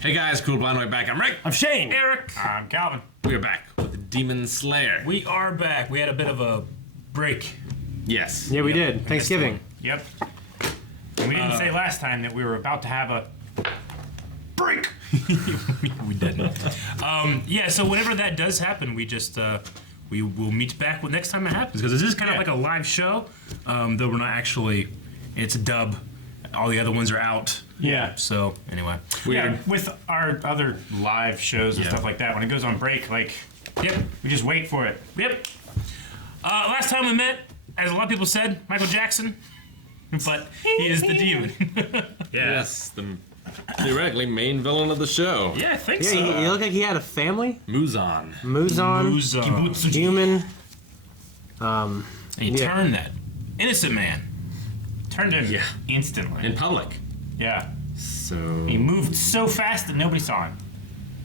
Hey guys, Cool Blind Way back. I'm Rick. I'm Shane. Eric. I'm Calvin. We are back with the Demon Slayer. We are back. We had a bit of a break. Yes. Yeah, we did. Thanksgiving. Yep. And we didn't say last time that we were about to have a break. we didn't. Yeah, so whenever that does happen, we just we will meet back with next time it happens, because this is kind of like a live show, though we're not actually. It's a dub. All the other ones are out. Yeah. So anyway, Yeah, with our other live shows and Yeah. stuff like that, when it goes on break, like, yep. we just wait for it. Yep. Last time we met, as a lot of people said, Michael Jackson, but he is the demon. Yes, the theoretically main villain of the show. Yeah, I think Yeah, so. he looked like he had a family. Muzan. Muzan, Kibutsuji. human. And he Yeah. turned that innocent man. Turned him Yeah. instantly. In public. Yeah. So... He moved so fast that nobody saw him.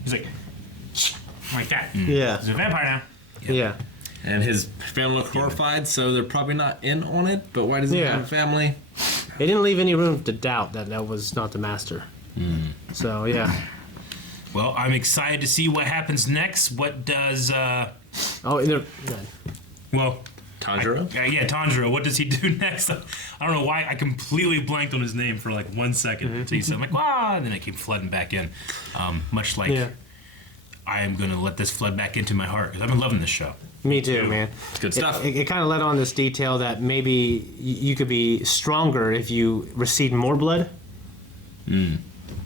He's like that. Yeah, He's a vampire now. yeah. And his family look horrified, so they're probably not in on it. But why does he Yeah. have a family? They didn't leave any room to doubt that that was not the master. So yeah. Well, I'm excited to see what happens next. What does, Oh, and they're, well... Tanjiro? yeah, Tanjiro. What does he do next? I don't know why I completely blanked on his name for like 1 second. Until he said, I'm like, wow, and then it came flooding back in. Much like yeah. I am going to let this flood back into my heart, because I've been loving this show. Me too, man. It's good stuff. It kind of led on this detail that maybe you could be stronger if you received more blood.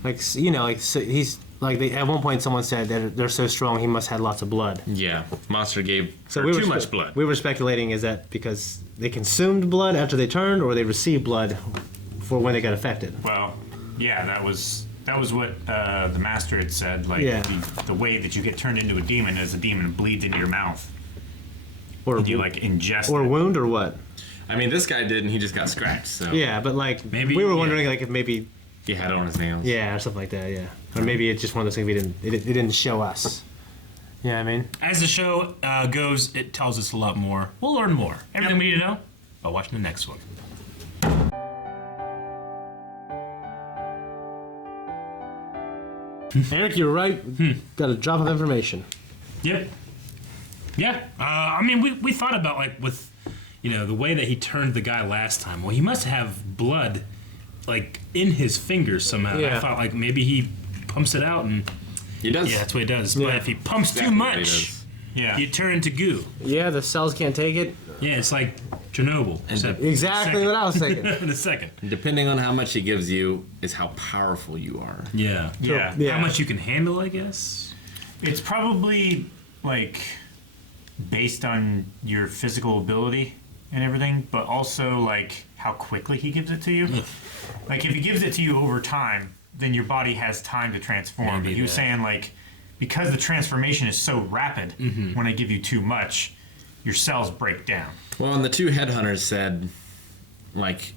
Like like so he's like at one point someone said that they're so strong he must have lots of blood. Yeah. Monster gave So her too much blood. We were speculating, is that because they consumed blood after they turned, or they received blood for when they got affected? Well, yeah, that was what the master had said. Like, Yeah. the way that you get turned into a demon is a demon bleeds into your mouth. Or You, like, ingest or it. wound, or what? I mean, this guy did, and he just got scratched, so... Yeah, but like Maybe- we were yeah. wondering like if maybe He had it on his nails. or something like that, yeah. Or maybe it's just one of those things it didn't show us. You know what I mean? As the show goes, it tells us a lot more. We'll learn more. Everything we need to know by watching the next one. Eric, you're right. Got a drop of information. Yep. Yeah. I mean, we thought about, like, with, the way that he turned the guy last time. Well, he must have blood, like, in his fingers somehow. Yeah. I thought, like, maybe he pumps it out and... He does. Yeah, that's what he does. Yeah. But if he pumps Exactly too what he much, does. Yeah. you turn into goo. Yeah, the cells can't take it. Yeah, it's like Chernobyl. Except Exactly what I was thinking. in a second. Depending on how much he gives you is how powerful you are. Yeah. Yeah. Yeah. How much you can handle, I guess. It's probably, like, based on your physical ability and everything, but also, like, how quickly he gives it to you. Like, if he gives it to you over time, then your body has time to transform. Maybe But he was that. saying, like, because the transformation is so rapid, when I give you too much, your cells break down. Well, and the two headhunters said, like,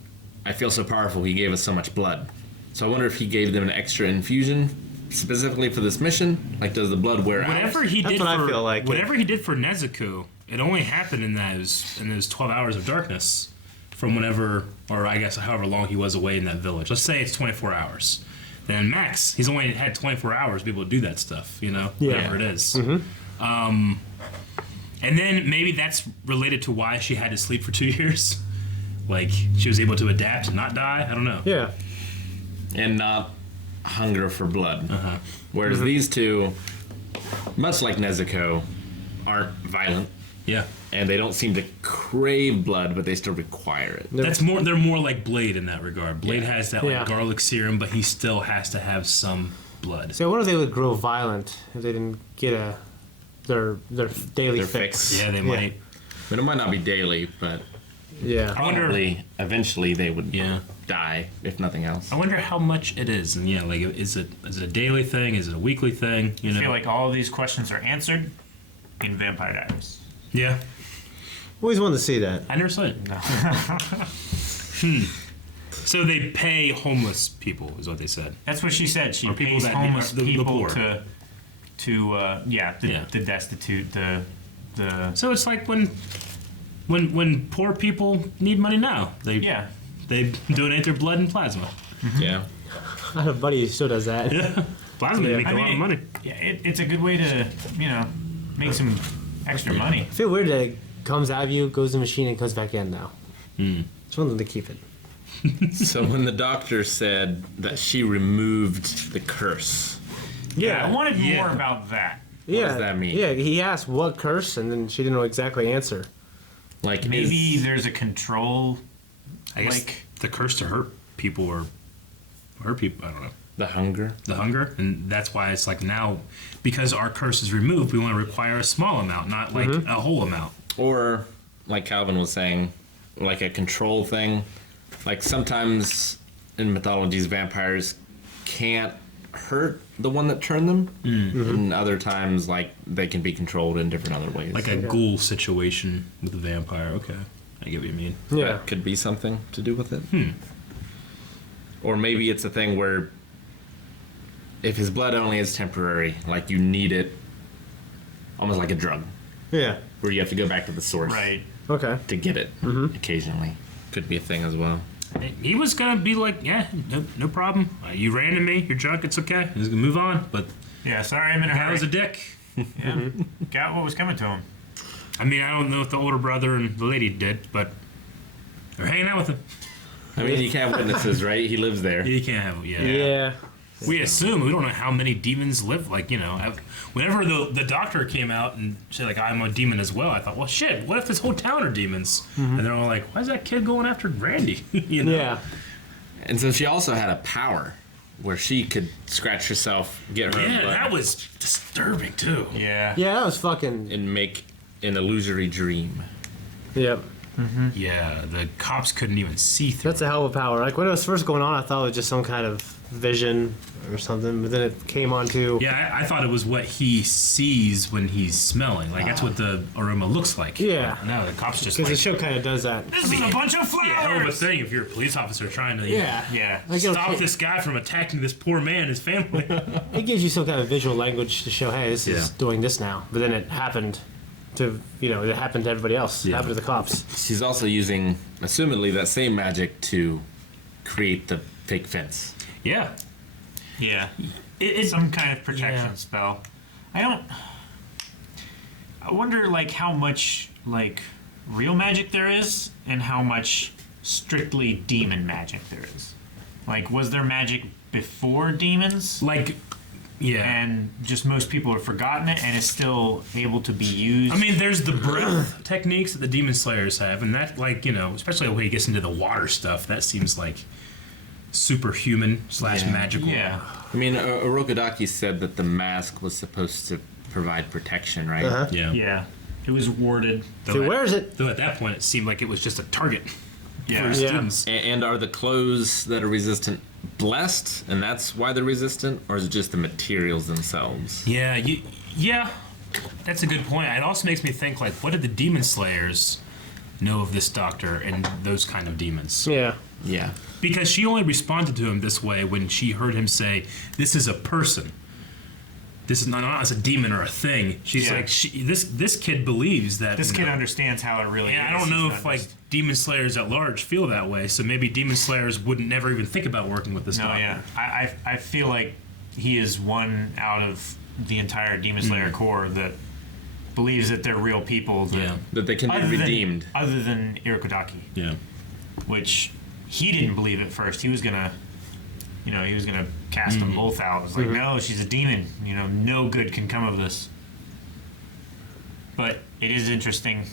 I feel so powerful, he gave us so much blood. So I wonder if he gave them an extra infusion specifically for this mission. Like, does the blood wear Whatever out? he That's did what I for feel like. whatever he did for Nezuko, it only happened in those 12 hours of darkness from whenever, or I guess however long he was away in that village. Let's say it's 24 hours. Then Max, he's only had 24 hours to be able to do that stuff, whatever it is. And then maybe that's related to why she had to sleep for 2 years. Like, she was able to adapt and not die. I don't know. Yeah. And not hunger for blood. Whereas these two, much like Nezuko, aren't violent. Yeah. And they don't seem to crave blood, but they still require it. They're more like Blade in that regard. Blade has that like Yeah. garlic serum, but he still has to have some blood. So I wonder if they would grow violent if they didn't get their daily Their fix. fix. Yeah, they might. But it might not be daily, but Yeah. I wonder. probably eventually they would Yeah. die, if nothing else. I wonder how much it is, and yeah, like is it a daily thing? Is it a weekly thing? I feel like all of these questions are answered in Vampire Diaries. Yeah, Always wanted to see that. I never saw it. So they pay homeless people, is what they said. That's what she said. She Or people pays that homeless the people poor. to Yeah. the destitute, the So it's like when poor people need money now, they donate their blood and plasma. Yeah. I have a buddy who still does that. Yeah. Plasma, they make a lot of money. Yeah, it's a good way to, make some extra money. I feel weird that it comes out of you, goes to the machine, and comes back in now. Just want them to keep it. So when the doctor said that she removed the curse, Yeah, I wanted more about that. Yeah. does that mean? Yeah, he asked what curse, and then she didn't know exactly answer. like Maybe there's a control. I guess Like- the curse to hurt people or hurt people. I don't know. the hunger. The hunger, and that's why it's like now, because our curse is removed, we want to require a small amount, not like a whole amount. Or, like Calvin was saying, like a control thing. Like sometimes in mythologies, vampires can't hurt the one that turned them. And other times, like, they can be controlled in different other ways. Like a ghoul situation with a vampire. Okay, I get what you mean. Yeah. That could be something to do with it. Or maybe it's a thing where if his blood only is temporary, like you need it almost like a drug, Yeah. where you have to go back to the source Right. Okay. to get it occasionally. Could be a thing as well. He was gonna be like, yeah, no problem. You ran to me. You're drunk. It's okay. He's gonna move on. But Yeah, sorry I'm in a that hurry. was a dick. Yeah. Got what was coming to him. I mean, I don't know if the older brother and the lady did, but they're hanging out with him. I mean, you can have witnesses, right? He lives there. You can't have, Yeah. We assume, we don't know how many demons live. Like, whenever the doctor came out and said, like, I'm a demon as well, I thought, well, shit, what if this whole town are demons? And they're all like, why is that kid going after Randy? Yeah. And so she also had a power where she could scratch herself, get her Yeah, blood, that was disturbing, too. Yeah. Yeah, that was fucking. and make an illusory dream. Yep. Yeah, the cops couldn't even see through. That's a hell of a power. Like when it was first going on, I thought it was just some kind of vision or something, but then it came on to. Yeah, I thought it was what he sees when he's smelling. Like, that's what the aroma looks like. Yeah. No, the cops just Because like, the show kind of does that. This is a bunch of yeah, hell of a flowers. thing if you're a police officer trying to Yeah. Yeah. Like it'll- stop this guy from attacking this poor man, his family. It gives you some kind of visual language to show, hey, this is Yeah. doing this now. But then it happened to, it happened to everybody else. It Yeah. happened to the cops. She's also using, assumedly, that same magic to create the fake fence. Yeah. Yeah. It's Some kind of protection Yeah. spell. I wonder, like, how much, like, real magic there is and how much strictly demon magic there is. Like, was there magic before demons? like, yeah. And just most people have forgotten it and it's still able to be used. I mean, there's the breath techniques that the demon slayers have, and that, like, especially when he gets into the water stuff, that seems like superhuman / magical. yeah. I mean, Orokodaki said that the mask was supposed to provide protection, right? Uh-huh. Yeah. Yeah. It was warded. Though He at- wears it. Though at that point, it seemed like it was just a target for Yeah. his Yeah. students. And are the clothes that are resistant blessed, and that's why they're resistant, or is it just the materials themselves? Yeah, yeah, that's a good point. It also makes me think, like, what did the demon slayers know of this doctor and those kind of demons? Yeah. Yeah. Because she only responded to him this way when she heard him say, "This is a person. This is not as a demon or a thing." She's Yeah. like, this kid believes that. This kid understands how it really And is. I don't know He's if not like just- demon slayers at large feel that way. So maybe demon slayers wouldn't never even think about working with this No, doctor. yeah. I feel like he is one out of the entire Demon Slayer core that believes that they're real people. That, Yeah. That they can be redeemed. Other than Irakodaki, Yeah. which he didn't believe at first. He was gonna, cast them both out. It was like, no, she's a demon. No good can come of this. But it is interesting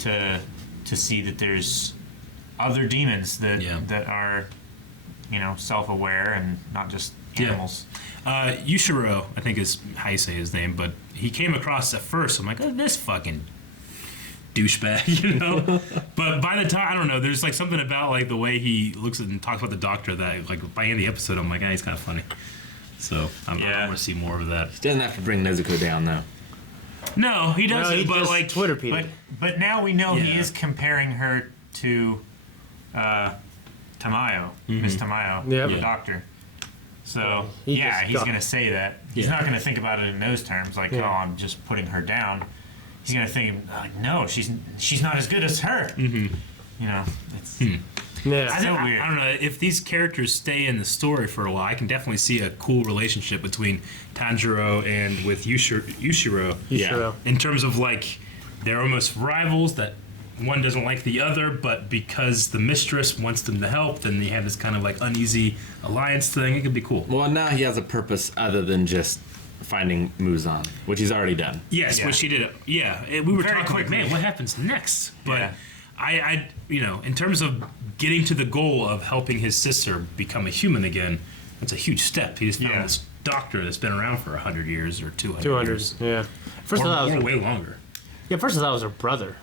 to see that there's other demons that Yeah. that are, self-aware and not just Yeah. animals. Yushiro, I think is how you say his name, but he came across at first. I'm like, oh, this fucking douchebag, But by the time, I don't know, there's like something about like the way he looks at and talks about the doctor that like by the end of the episode, I'm like, he's kind of funny. So I Yeah. want to see more of that. He doesn't have to bring Nezuko down, though. No, he No, doesn't. he but just like, Twitter Pete. But now we know he Yeah. is comparing her to Tamayo, Miss Tamayo, Yep. the Yeah. doctor. So He yeah, just he's got- gonna say that. He's Yeah. not gonna think about it in those terms, like, Yeah. oh, I'm just putting her down. He's gonna think, like, no, she's not as good as her. It's Yeah. I, think, So weird. I don't know if these characters stay in the story for a while. I can definitely see a cool relationship between Tanjiro and with Yushiro. Yeah. In terms of like they're almost rivals that one doesn't like the other, but because the mistress wants them to help, then they have this kind of like uneasy alliance thing. It could be cool. Well, now he has a purpose other than just finding Muzan, which he's already done. Yes, Yeah. which she did. We were Very talking like, quickly. man, what happens next? But Yeah. I, in terms of getting to the goal of helping his sister become a human again, that's a huge step. He just found Yeah. this doctor that's been around for 100 years or 200 200. years. Yeah. First Or, I thought it or was way longer. first I thought it was her brother.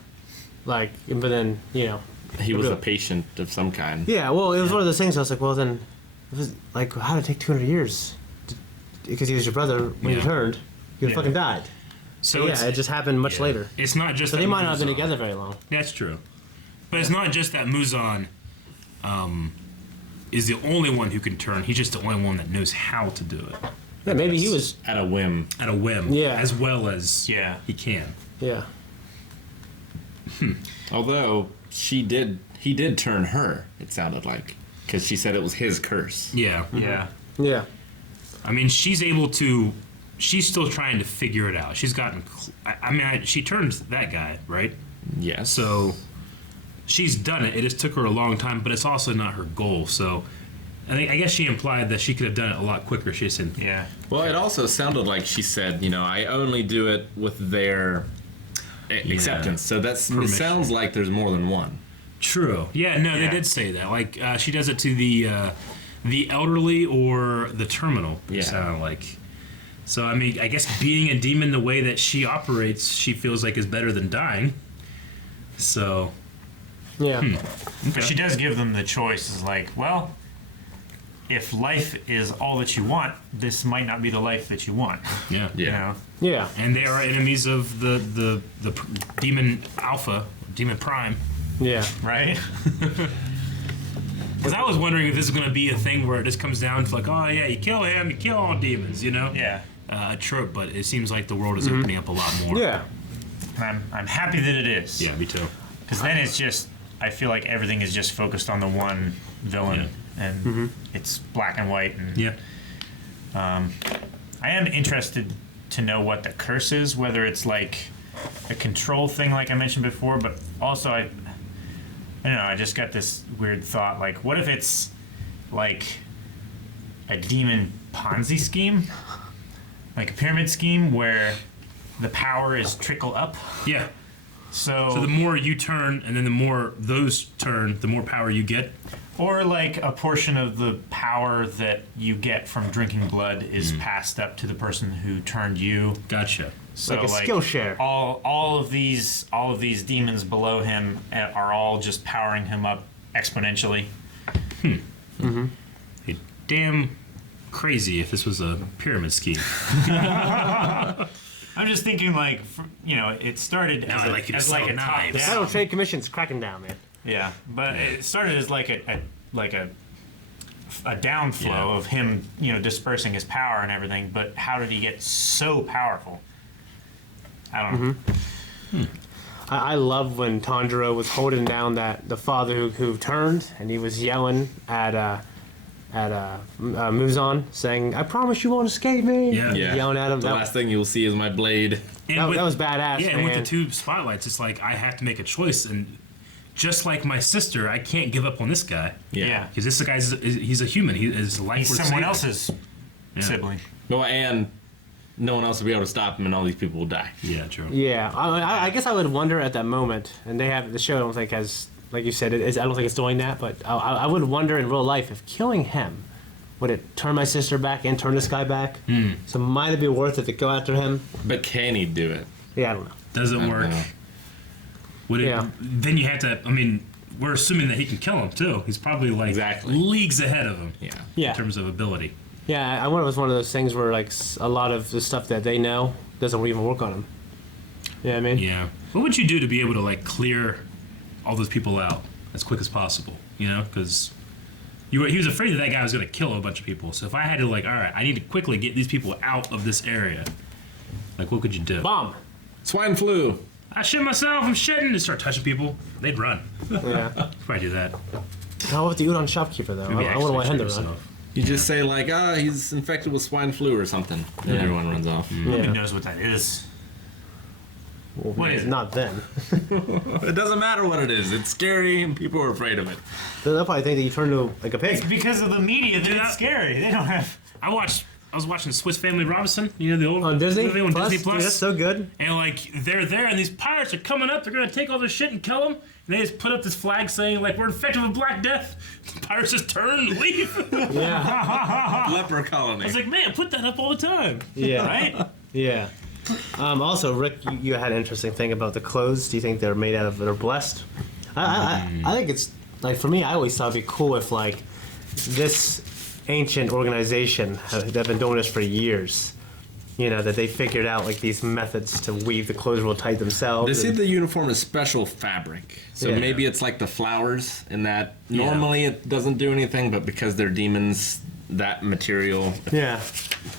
Like, but then He was a patient of some kind. Yeah. Well, it was one of those things. I was like, well, then, it was like, how did it take 200 years? Because he was your brother when you Yeah. turned. You Yeah. fucking died. So Yeah, it just happened much yeah. later. It's not just So that they might not have been Muzan- together very long. That's true. But it's not just that Muzan is the only one who can turn. He's just the only one that knows how to do it Yeah, maybe he was. At a whim. at a whim, Yeah. as well as Yeah. he can. Yeah. Although he did turn her, it sounded like. Because she said it was his curse. Yeah. Yeah. Yeah. I mean, she's able to. She's still trying to figure it out. She's gotten. She turned that guy, right? Yes. So she's done it. It just took her a long time, but it's also not her goal. So I guess she implied that she could have done it a lot quicker. She said, Yeah. Well, it also sounded like she said, I only do it with their acceptance. So it sounds like there's more than one. "True, yeah, no, they Yeah. did say that. Like she does it to the elderly or the terminal. It Yeah. sounded like." So I mean, I guess being a demon the way that she operates, she feels like is better than dying. So Yeah. But she does give them the choice. Is like, well, if life is all that you want, this might not be the life that you want. yeah, You Yeah. know? Yeah. and they are enemies of the demon alpha, demon prime. Yeah. Right? Because I was wondering if this is going to be a thing where it just comes down to like, oh yeah, you kill him, you kill all demons, Yeah. a trope. But it seems like the world is opening up a lot more. Yeah. And I'm happy that it is. Yeah, me too. Because then it's just, I feel like everything is just focused on the one villain. And it's black and white. And Yeah. I am interested to know what the curse is, whether it's like a control thing, like I mentioned before, but also I don't know. I just got this weird thought, like, what if it's like a demon Ponzi scheme, like a pyramid scheme where the power is trickle up. Yeah. So So the more you turn, and then the more those turn, the more power you get. or like a portion of the power that you get from drinking blood is passed up to the person who turned you. Gotcha. So Like a skill share. All of these demons below him are all just powering him up exponentially. Hey, damn crazy if this was a pyramid scheme. I'm just thinking like it started Now as, I like you to as like a sell top knives. Federal down. Trade Commission's cracking down, man. Yeah, but it started as like a downflow Yeah. of him dispersing his power and everything. But how did he get so powerful? I don't know. I love when Tanjiro was holding down the father who turned, and he was yelling at Muzan, saying, "I promise you won't escape me." Yeah. Yeah. Yelling at him. The That, last thing you'll see is my blade. And that was badass, Yeah, and with man. the two spotlights, it's like I have to make a choice, and just like my sister, I can't give up on this guy Yeah. because this guy's a human. His life He's worth someone saving. else's sibling. No, and no one else will be able to stop him, and all these people will die. Yeah, true. Yeah, I guess I would wonder at that moment, and they have the show. I don't think has, like you said, I don't think it's doing that. But I would wonder in real life if killing him would it turn my sister back and turn this guy back. So might it be worth it to go after him? But can he do it? Yeah, I don't know. Doesn't work. know. Would it? Yeah. Then you have to. I mean, we're assuming that he can kill him too. He's probably like Exactly. leagues ahead of him. Yeah. Yeah. In terms of ability. Yeah, I wonder if it's one of those things where like a lot of the stuff that they know doesn't even work on him. Yeah, I mean. Yeah. What would you do to be able to like clear all those people out as quick as possible? You know, because he was afraid that guy was going to kill a bunch of people. So if I had to like, all right, I need to quickly get these people out of this area. Like, what could you do? Bomb. Swine flu. I shit myself. I'm shitting. And start touching people. They'd run. Yeah. Probably do that. How about the udon shopkeeper though? Maybe I wouldn't want him to actually run. himself. You just say like, he's infected with swine flu or something, and everyone runs off. Nobody Yeah. knows what that is. Well, What is it? not then. It doesn't matter what it is. It's scary, and people are afraid of it. They'll probably think that you turn into like a It's pig. because of the media that Dude, it's scary. They don't have. I was watching Swiss Family Robinson. You know the old On Disney movie on Plus? Disney Plus. Dude, that's so good. And like they're there, and these pirates are coming up. They're gonna take all this shit and kill them. And they just put up this flag saying like we're infected with Black Death. The pirates just turn and leave. Yeah. Leper colony. I was like, man, put that up all the time. Yeah. Right? Yeah. Also, Rick, you had an interesting thing about the clothes. Do you think they're made out of, they're blessed? I think it's, like, for me, I always thought it'd be cool if, like, this ancient organization they've been doing this for years, you know, that they figured out, like, these methods to weave the clothes real tight themselves. They say and- the uniform is special fabric, so Yeah. maybe it's like the flowers in that normally it doesn't do anything, but because they're demons, that material yeah.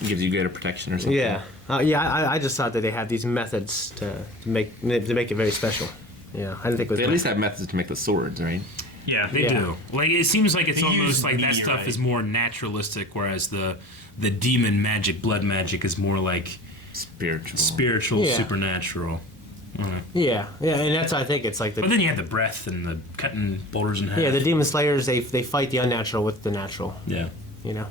gives you greater protection or something. Yeah. I just thought that they had these methods to make it very special. Yeah, I didn't think it was. They at least have methods to make the swords, right? Yeah, they Yeah. do. Like it seems like it's They almost use like that stuff meteorite. is more naturalistic, whereas the demon magic, blood magic, is more like spiritual, Yeah. supernatural. Yeah, and that's I think it's like But the then you have the breath and the cutting boulders in half. the demon slayers they fight the unnatural with the natural. Yeah. You know.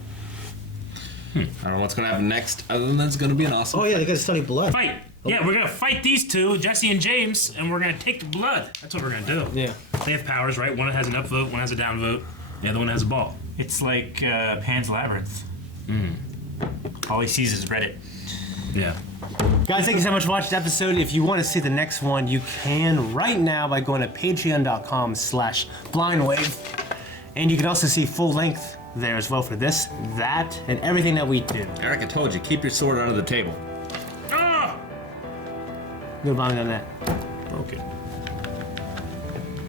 I don't know what's going to happen next, other than it's going to be an awesome. Oh yeah, they got to study blood. Fight! Yeah, we're gonna fight these two, Jesse and James, and we're gonna take the blood. That's what we're gonna do. Yeah. They have powers, right? One has an upvote, one has a downvote, the other one has a ball. It's like Pan's Labyrinth. All he sees is Reddit. Yeah. Guys, thank you so much for watching the episode. If you want to see the next one, you can right now by going to patreon.com/blindwave. And you can also see full length there as well for this, that, and everything that we do. Eric, I told you, keep your sword under the table. Ah! No blind on that. Okay.